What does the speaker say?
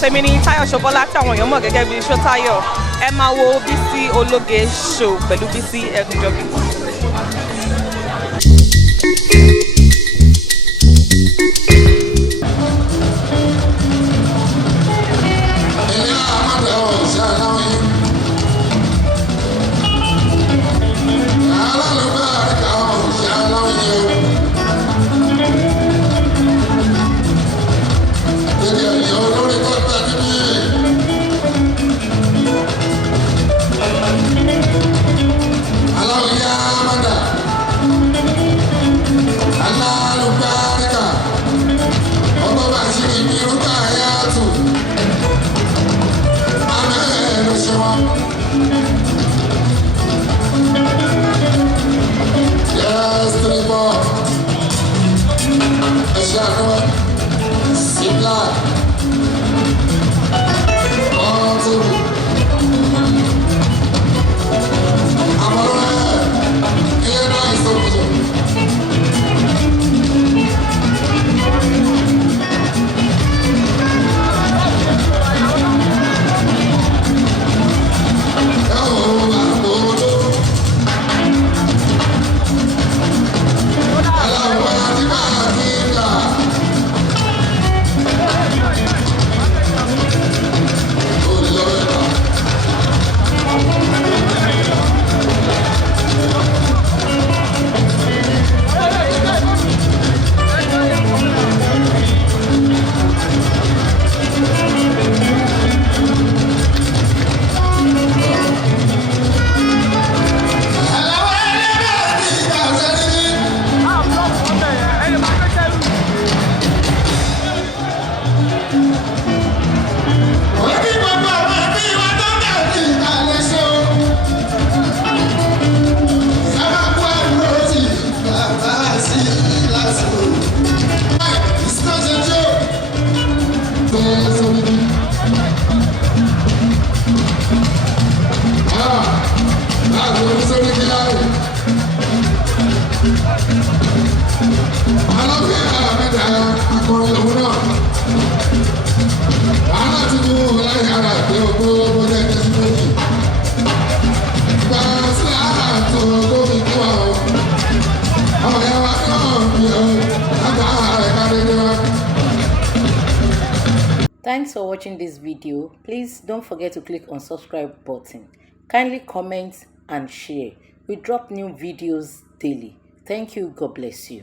tèmi ní Táyọ̀ Ṣọbọ́lá tí àwọn èèyàn mọ̀ gẹ́gẹ́ bí Ṣótáyọ̀. Ẹ máa wo Bísí Ológe show pẹ̀lú Bísí Ẹ̀gúnjọ́bí. Thanks for watching this video. Please don't forget to click on subscribe button. Kindly comment and share. We drop new videos daily. Thank you. God bless you.